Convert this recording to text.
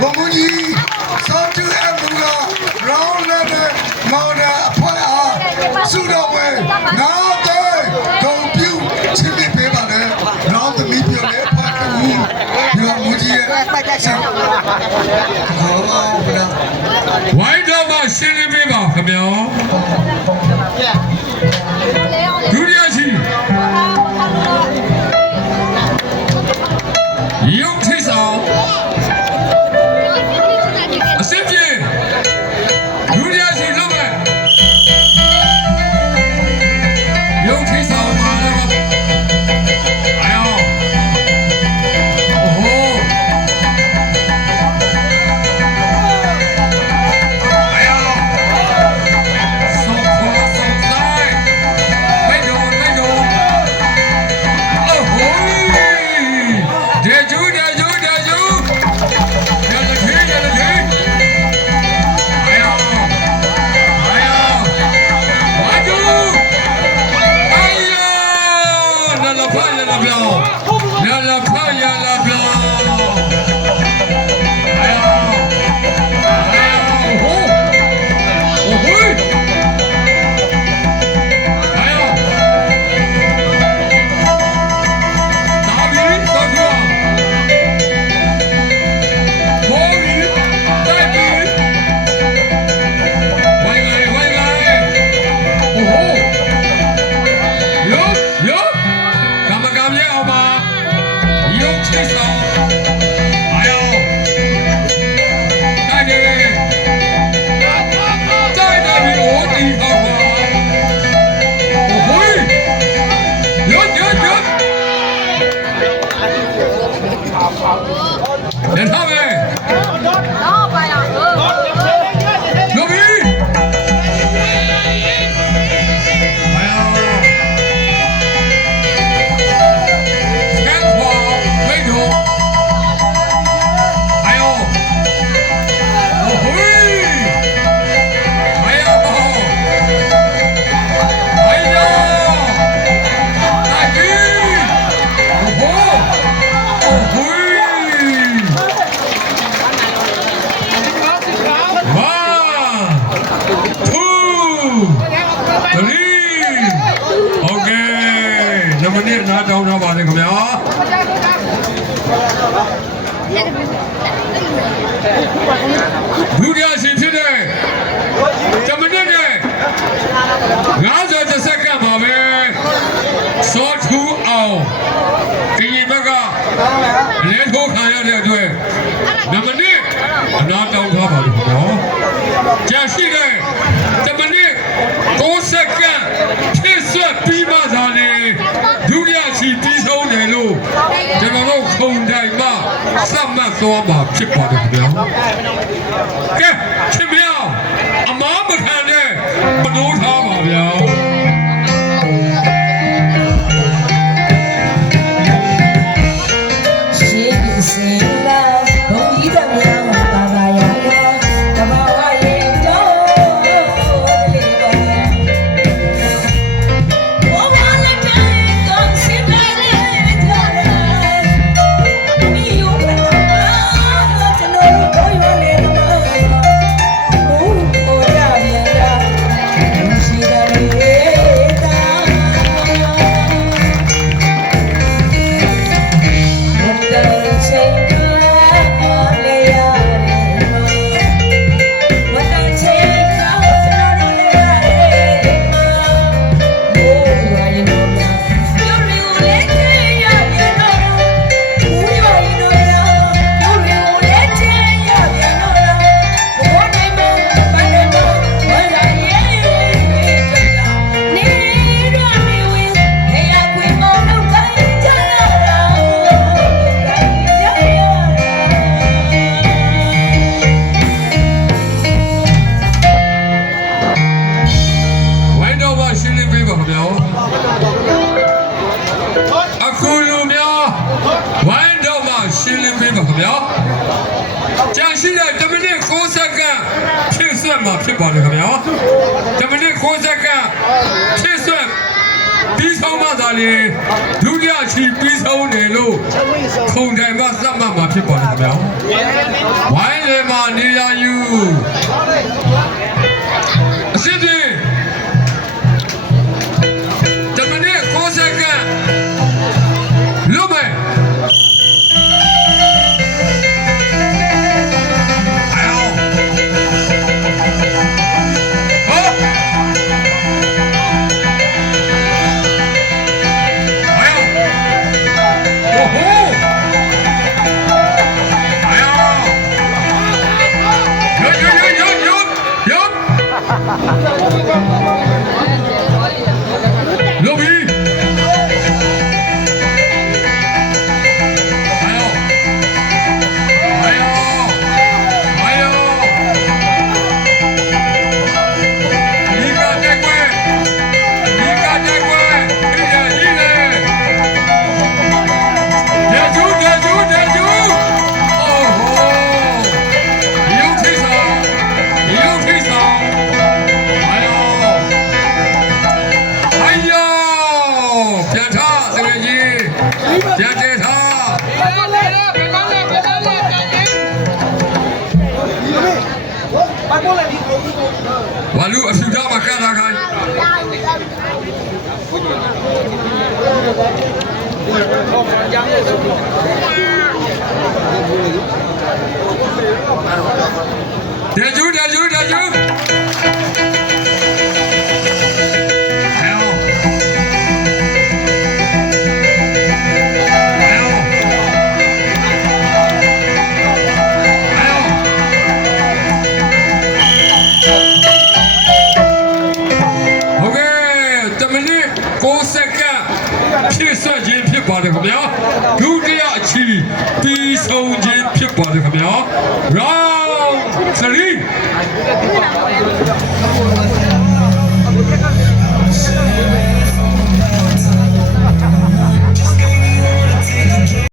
ဘုံကြီးစောတူအမှုကရောင်းနေတဲ့မော်ဒယ်အဖွဲအားစုတော်ပွဲနောက်တော့ဂုံပြူချစ်ပြီးပေးပါလေနောက်သမီးပြောလေဖတ်ကူဒီဘုံကြီးရဲ့ဆက်ဟောပါဘလားဝိုင်းတော့မှရှင်းလင်းပေးပါခင်ဗျာဒုတိယရှိရုပ်ထိပ်ဆောင်အစစ်ပြေဒုတိယရှိလုပ်မယ်ရုပ်ထိပ်ဆောင်ပါတော့哎呦哦吼哎呀手拖手在没有没有哦吼这就这就这就让他去让他去哎呀哎呀完就哎呀那老胖那老彪那老胖呀老彪哎呀哎呀哦吼哦吼哎呀哪里上去啊毛鱼带鱼回来回来哦吼有有干嘛干嘛好吗有气势哎呦带你在那里我地方吧哦吼有人他们牛逼哎呀前方没有哎呦哦嘿哎呀哎呀大鱼哦吼哦嘿နားတောင်းထားပါတယ်ခင်ဗျာဒုတိယရှင်ဖြစ်တဲ့တမနစ်နဲ့50စက္ကန့်ပါပဲစောထူအောင်ကရင်ဘက်ကအလဲထိုးခံရတဲ့အတွက်နမနစ်နားတောင်းထားပါတယ်ခင်ဗျာကြာရှိတဲ့တမနစ်6စက္ကန့်ဖြစ်ဆွတ်ပြီးမှသာလေဒုတိယရှိပြီးဆုံးတယ်လို့ကျွန်တော်တို့ခုံတိုင်မှစမှတ်သွားမှာဖြစ်ပါတယ်ခင်ဗျာကဲရှင်ဗျာအမားမခံတဲ့မလို့ထားပါဗျာရှင်းလင်းပေးပါခင်ဗျာကြာရှိတဲ့10မိနစ်6စက္ကန့်ဖြစ်ဆွတ်မှာဖြစ်ပါတယ်ခင်ဗျာ10မိနစ်6စက္ကန့်ဖြစ်ဆွတ်ပြီးဆုံးမှသာ လေဒုတိယချီပြီးဆုံးတယ်လို့ခုံတိုင်မှာသတ်မှတ်မှာဖြစ်ပါတယ်ခင်ဗျာဝိုင်းလေမှာနေရယူအစစ်တွေတမနဲ့6 စက္ကန့်လွတ်မယ်路比，你干得乖，你干得乖，一人一人，点球，哦吼，又推上，偏差这个一，偏差。完了，手上嘛看他看。点球！ဖြစ်ဆက်ခြင်းဖြစ်ပါတယ်ခင်ဗျာဒုတိယအချီပြီးဆုံးခြင်းဖြစ်ပါတယ်ခင်ဗျာ round 3